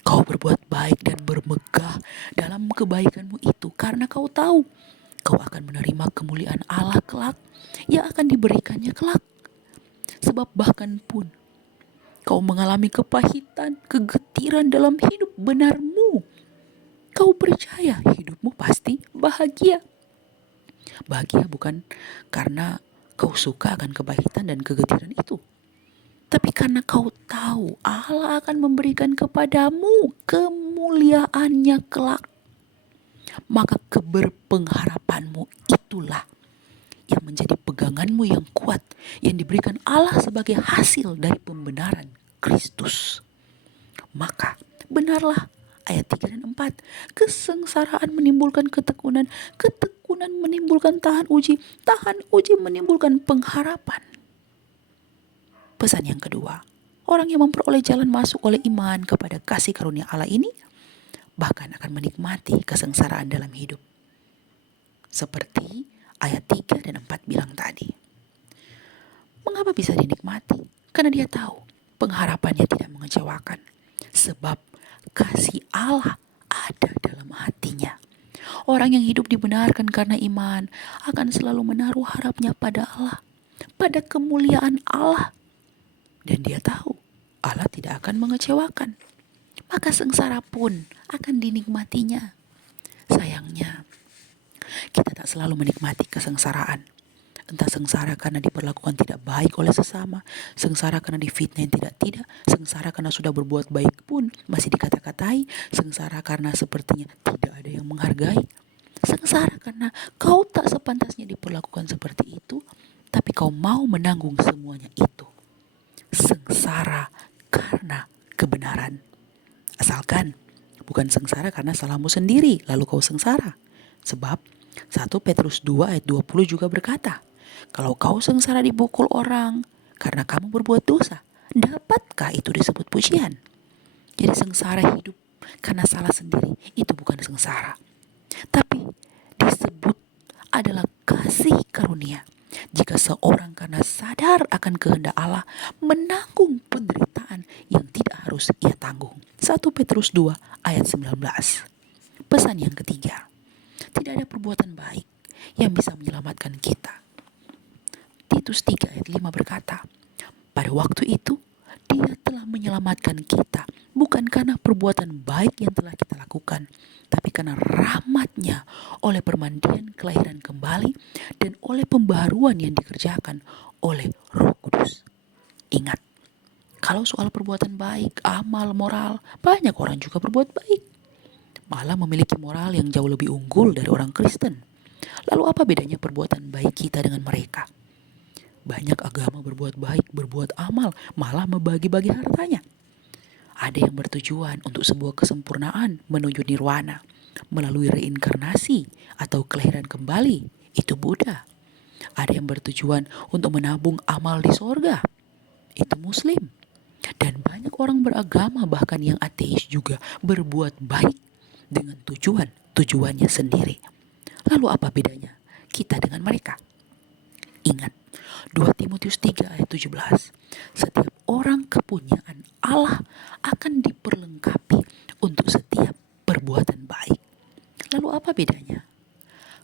kau berbuat baik dan bermegah dalam kebaikanmu itu karena kau tahu kau akan menerima kemuliaan Allah kelak yang akan diberikannya kelak. Sebab bahkan pun kau mengalami kepahitan, kegetiran dalam hidup benarmu, kau percaya hidupmu pasti bahagia. Bahagia bukan karena kau suka akan kepahitan dan kegetiran itu, tapi karena kau tahu Allah akan memberikan kepadamu kemuliaannya kelak. Maka keberpengharapanmu itulah yang menjadi peganganmu yang kuat, yang diberikan Allah sebagai hasil dari pembenaran Kristus. Maka benarlah ayat 3 dan 4. Kesengsaraan menimbulkan ketekunan, ketekunan menimbulkan tahan uji menimbulkan pengharapan. Pesan yang kedua, orang yang memperoleh jalan masuk oleh iman kepada kasih karunia Allah ini bahkan akan menikmati kesengsaraan dalam hidup. Seperti ayat 3 dan 4 bilang tadi. Mengapa bisa dinikmati? Karena dia tahu pengharapannya tidak mengecewakan. Sebab kasih Allah ada dalam hatinya. Orang yang hidup dibenarkan karena iman akan selalu menaruh harapnya pada Allah, pada kemuliaan Allah. Dan dia tahu Allah tidak akan mengecewakan. Maka sengsara pun akan dinikmatinya. Sayangnya, kita tak selalu menikmati kesengsaraan. Entah sengsara karena diperlakukan tidak baik oleh sesama, sengsara karena difitnah tidak, sengsara karena sudah berbuat baik pun masih dikata-katai, sengsara karena sepertinya tidak ada yang menghargai, Sengsara karena kau tak sepantasnya diperlakukan seperti itu, tapi kau mau menanggung semuanya itu. Sengsara karena kebenaran. Asalkan bukan sengsara karena salahmu sendiri, lalu kau sengsara. Sebab 1 Petrus 2 ayat 20 juga berkata, kalau kau sengsara dipukul orang karena kamu berbuat dosa, dapatkah itu disebut pujian? Jadi sengsara hidup karena salah sendiri itu bukan sengsara, tapi disebut adalah kasih karunia. Jika seorang karena sadar akan kehendak Allah menanggung penderitaan yang tidak harus ia tanggung. 1 Petrus 2 ayat 19. Pesan yang ketiga, tidak ada perbuatan baik yang bisa menyelamatkan kita. Titus 3 ayat 5 berkata, pada waktu itu Dia telah menyelamatkan kita bukan karena perbuatan baik yang telah kita lakukan, tapi karena rahmat-Nya oleh permandian kelahiran kembali dan oleh pembaharuan yang dikerjakan oleh Roh Kudus. Ingat, kalau soal perbuatan baik, amal, moral, banyak orang juga berbuat baik, malah memiliki moral yang jauh lebih unggul dari orang Kristen. Lalu apa bedanya perbuatan baik kita dengan mereka? Banyak agama berbuat baik, berbuat amal, malah membagi-bagi hartanya. Ada yang bertujuan untuk sebuah kesempurnaan menuju nirwana melalui reinkarnasi atau kelahiran kembali, itu Buddha. Ada yang bertujuan untuk menabung amal di sorga, itu Muslim. Dan banyak orang beragama bahkan yang ateis juga berbuat baik dengan tujuannya sendiri. Lalu apa bedanya kita dengan mereka? Ingat, 2 Timotius 3 ayat 17. Setiap orang kepunyaan Allah akan diperlengkapi untuk setiap perbuatan baik. Lalu apa bedanya?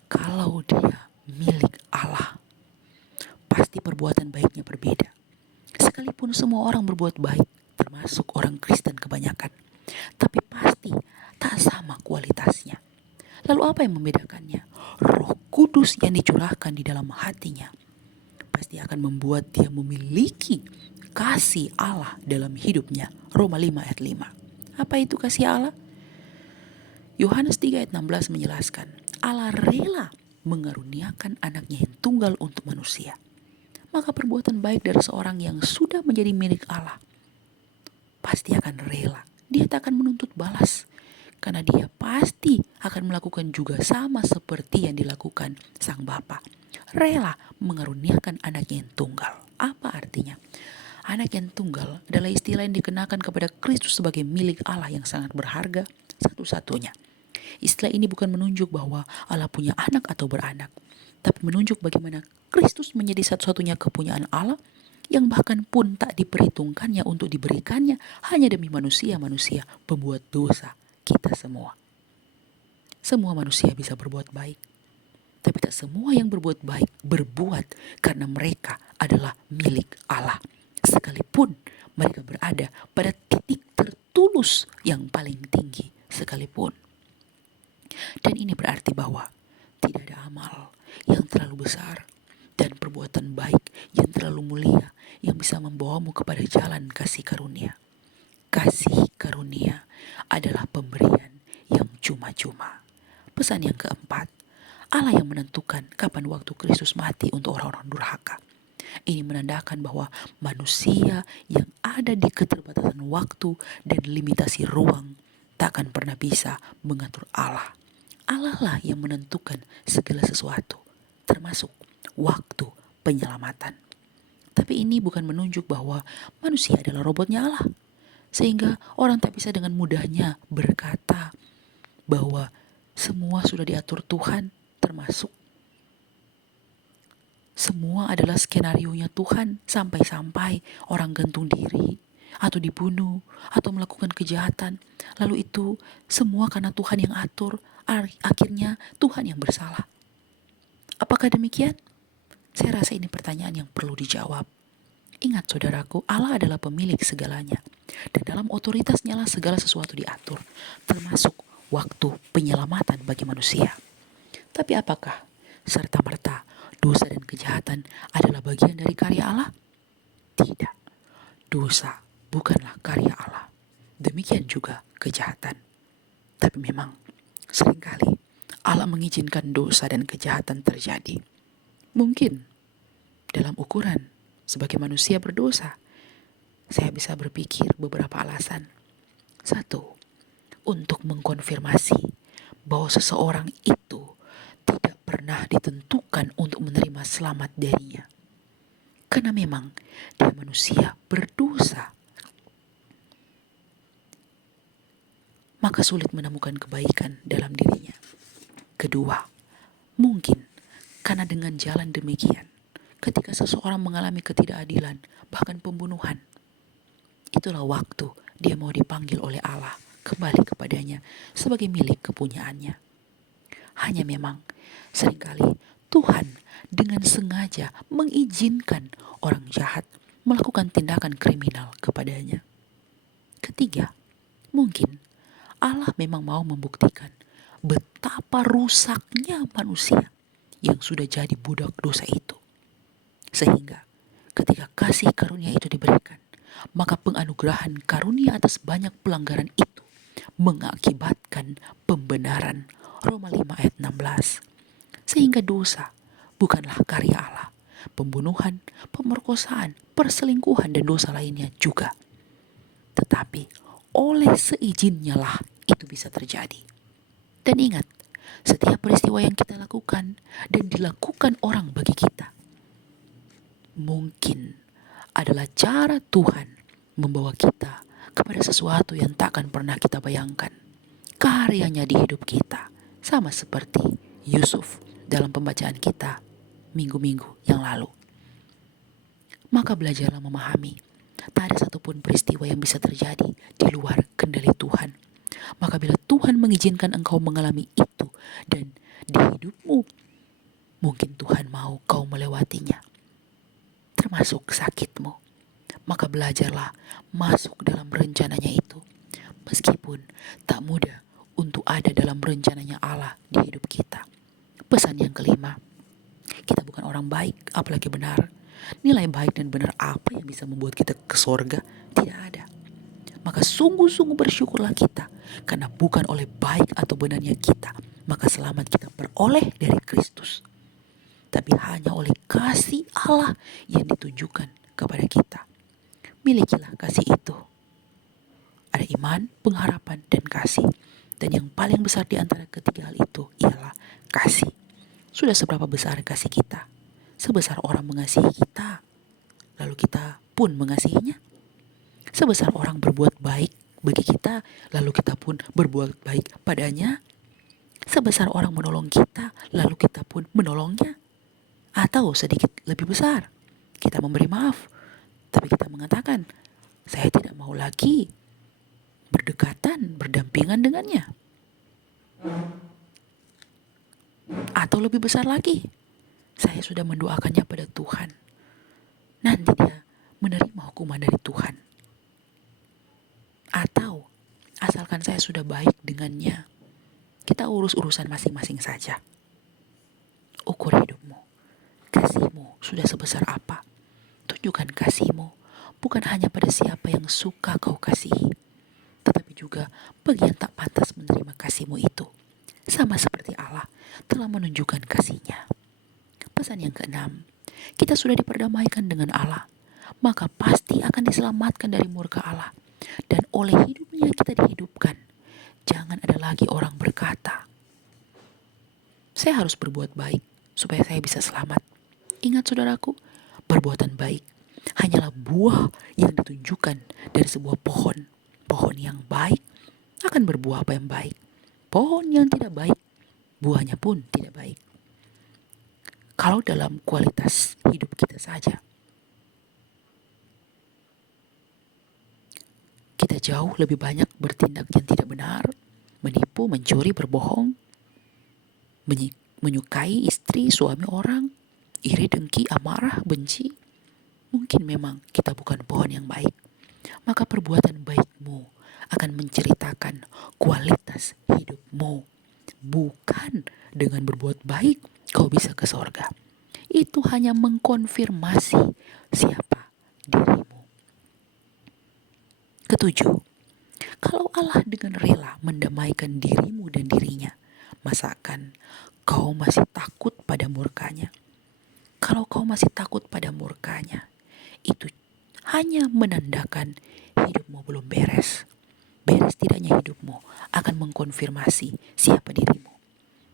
Kalau dia milik Allah, pasti perbuatan baiknya berbeda. Sekalipun semua orang berbuat baik, termasuk orang Kristen kebanyakan, tapi pasti tak sama kualitasnya. Lalu apa yang membedakannya? Roh Kudus yang dicurahkan di dalam hatinya pasti akan membuat dia memiliki kasih Allah dalam hidupnya. Roma 5 ayat 5. Apa itu kasih Allah? Yohanes 3 ayat 16 menjelaskan, Allah rela mengaruniakan anaknya yang tunggal untuk manusia. Maka perbuatan baik dari seorang yang sudah menjadi milik Allah pasti akan rela. Dia tak akan menuntut balas, karena dia pasti akan melakukan juga sama seperti yang dilakukan sang Bapa. Rela mengaruniakan anaknya yang tunggal. Apa artinya? Anak yang tunggal adalah istilah yang dikenakan kepada Kristus sebagai milik Allah yang sangat berharga satu-satunya. Istilah ini bukan menunjuk bahwa Allah punya anak atau beranak, tapi menunjuk bagaimana Kristus menjadi satu-satunya kepunyaan Allah yang bahkan pun tak diperhitungkannya untuk diberikannya hanya demi manusia-manusia pembuat dosa kita semua. Semua manusia bisa berbuat baik, tapi tak semua yang berbuat baik berbuat karena mereka adalah milik Allah. Sekalipun mereka berada pada titik tertulus yang paling tinggi sekalipun. Dan ini berarti bahwa tidak ada amal yang terlalu besar dan perbuatan baik yang terlalu mulia yang bisa membawamu kepada jalan kasih karunia. Kasih karunia adalah pemberian yang cuma-cuma. Pesan yang keempat, Allah yang menentukan kapan waktu Kristus mati untuk orang-orang durhaka. Ini menandakan bahwa manusia yang ada di keterbatasan waktu dan limitasi ruang tak akan pernah bisa mengatur Allah. Allah lah yang menentukan segala sesuatu, termasuk waktu penyelamatan. Tapi ini bukan menunjuk bahwa manusia adalah robotnya Allah, sehingga orang tak bisa dengan mudahnya berkata bahwa semua sudah diatur Tuhan, termasuk semua adalah skenarionya Tuhan, sampai-sampai orang gantung diri atau dibunuh atau melakukan kejahatan. Lalu itu semua karena Tuhan yang atur, akhirnya Tuhan yang bersalah. Apakah demikian? Saya rasa ini pertanyaan yang perlu dijawab. Ingat saudaraku, Allah adalah pemilik segalanya. Dan dalam otoritasnya lah segala sesuatu diatur, termasuk waktu penyelamatan bagi manusia. Tapi apakah serta-merta dosa dan kejahatan adalah bagian dari karya Allah? Tidak. Dosa bukanlah karya Allah. Demikian juga kejahatan. Tapi memang seringkali Allah mengizinkan dosa dan kejahatan terjadi. Mungkin dalam ukuran sebagai manusia berdosa, saya bisa berpikir beberapa alasan. Satu, untuk mengkonfirmasi bahwa seseorang itu tidak pernah ditentukan untuk menerima selamat darinya. Karena memang dia manusia berdosa, maka sulit menemukan kebaikan dalam dirinya. Kedua, mungkin karena dengan jalan demikian, ketika seseorang mengalami ketidakadilan, bahkan pembunuhan, itulah waktu dia mau dipanggil oleh Allah kembali kepadanya sebagai milik kepunyaannya. Hanya memang seringkali Tuhan dengan sengaja mengizinkan orang jahat melakukan tindakan kriminal kepadanya. Ketiga, mungkin Allah memang mau membuktikan betapa rusaknya manusia yang sudah jadi budak dosa itu. Sehingga ketika kasih karunia itu diberikan, maka penganugerahan karunia atas banyak pelanggaran itu mengakibatkan pembenaran. Roma 5 ayat 16. Sehingga dosa bukanlah karya Allah. Pembunuhan, pemerkosaan, perselingkuhan, dan dosa lainnya juga. Tetapi oleh seizinnya lah itu bisa terjadi. Dan ingat, setiap peristiwa yang kita lakukan dan dilakukan orang bagi kita, mungkin adalah cara Tuhan membawa kita kepada sesuatu yang tak akan pernah kita bayangkan. Karyanya di hidup kita, sama seperti Yusuf dalam pembacaan kita minggu-minggu yang lalu. Maka belajarlah memahami, tak ada satupun peristiwa yang bisa terjadi di luar kendali Tuhan. Maka bila Tuhan mengizinkan engkau mengalami itu dan di hidupmu, mungkin Tuhan mau kau melewatinya, termasuk sakitmu. Maka belajarlah masuk dalam rencananya itu. Meskipun tak mudah untuk ada dalam rencananya Allah di hidup kita. Pesan yang kelima, kita bukan orang baik, apalagi benar. Nilai baik dan benar apa yang bisa membuat kita ke sorga? Tidak ada. Maka sungguh-sungguh bersyukurlah kita, karena bukan oleh baik atau benarnya kita, maka selamat kita peroleh dari Kristus. Tapi hanya oleh kasih Allah yang ditujukan kepada kita. Milikilah kasih itu. Ada iman, pengharapan, dan kasih. Dan yang paling besar di antara ketiga hal itu ialah kasih. Sudah seberapa besar kasih kita? Sebesar orang mengasihi kita, lalu kita pun mengasihinya. Sebesar orang berbuat baik bagi kita, lalu kita pun berbuat baik padanya. Sebesar orang menolong kita, lalu kita pun menolongnya. Atau sedikit lebih besar, kita memberi maaf, tapi kita mengatakan, saya tidak mau lagi berdekatan, berdampingan dengannya. Atau lebih besar lagi, saya sudah mendoakannya pada Tuhan. Nanti dia menerima hukuman dari Tuhan. Atau asalkan saya sudah baik dengannya, kita urus urusan masing-masing saja. Ukur hidupmu. Kasihmu sudah sebesar apa? Tunjukkan kasihmu bukan hanya pada siapa yang suka kau kasihi, tetapi juga bagi yang tak pantas menerima kasihmu itu. Sama seperti Allah telah menunjukkan kasihnya. Pesan yang keenam, kita sudah diperdamaikan dengan Allah, maka pasti akan diselamatkan dari murka Allah. Dan oleh hidupnya kita dihidupkan. Jangan ada lagi orang berkata, saya harus berbuat baik supaya saya bisa selamat. Ingat saudaraku, perbuatan baik hanyalah buah yang ditunjukkan dari sebuah pohon. Pohon yang baik akan berbuah apa yang baik. Pohon yang tidak baik, buahnya pun tidak baik. Kalau dalam kualitas hidup kita saja, kita jauh lebih banyak bertindak yang tidak benar, menipu, mencuri, berbohong, menyukai istri, suami orang, iri, dengki, amarah, benci. Mungkin memang kita bukan pohon yang baik. Maka perbuatan baikmu akan menceritakan kualitas hidupmu. Bukan dengan berbuat baik kau bisa ke sorga. Itu hanya mengkonfirmasi siapa dirimu. Ketujuh, kalau Allah dengan rela mendamaikan dirimu dan dirinya, Masakan kau masih takut pada murkanya? Kalau kau masih takut pada murkanya, itu hanya menandakan hidupmu belum beres. Beres tidaknya hidupmu akan mengkonfirmasi siapa dirimu.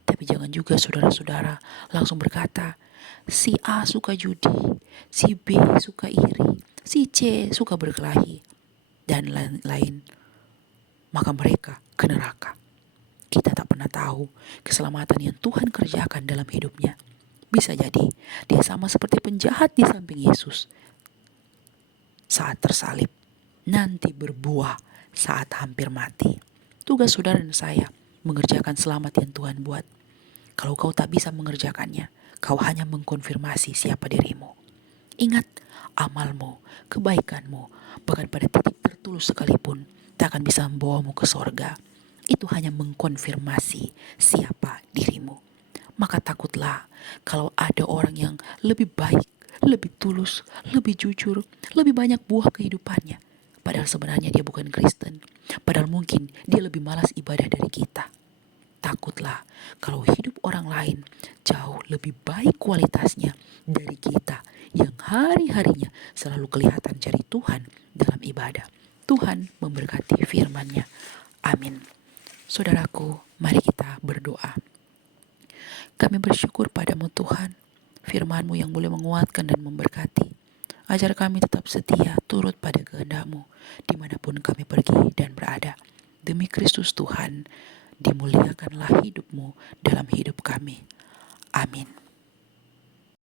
Tapi jangan juga saudara-saudara langsung berkata, si A suka judi, si B suka iri, si C suka berkelahi, dan lain-lain. Maka mereka ke neraka. Kita tak pernah tahu keselamatan yang Tuhan kerjakan dalam hidupnya. Bisa jadi dia sama seperti penjahat di samping Yesus saat tersalib, nanti berbuah saat hampir mati. Tugas saudara dan saya mengerjakan selamat yang Tuhan buat. Kalau kau tak bisa mengerjakannya, kau hanya mengkonfirmasi siapa dirimu. Ingat, amalmu, kebaikanmu, bahkan pada titik tertulus sekalipun, tak akan bisa membawamu ke sorga. Itu hanya mengkonfirmasi siapa dirimu. Maka takutlah kalau ada orang yang lebih baik, lebih tulus, lebih jujur, lebih banyak buah kehidupannya. Padahal sebenarnya dia bukan Kristen. Padahal mungkin dia lebih malas ibadah dari kita. Takutlah kalau hidup orang lain jauh lebih baik kualitasnya dari kita yang hari-harinya selalu kelihatan cari Tuhan dalam ibadah. Tuhan memberkati firman-Nya. Amin. Saudaraku, mari kita berdoa. Kami bersyukur padamu Tuhan, firman-Mu yang boleh menguatkan dan memberkati. Ajar kami tetap setia turut pada kehendak-Mu dimanapun kami pergi dan berada. Demi Kristus Tuhan, dimuliakanlah hidup-Mu dalam hidup kami. Amin.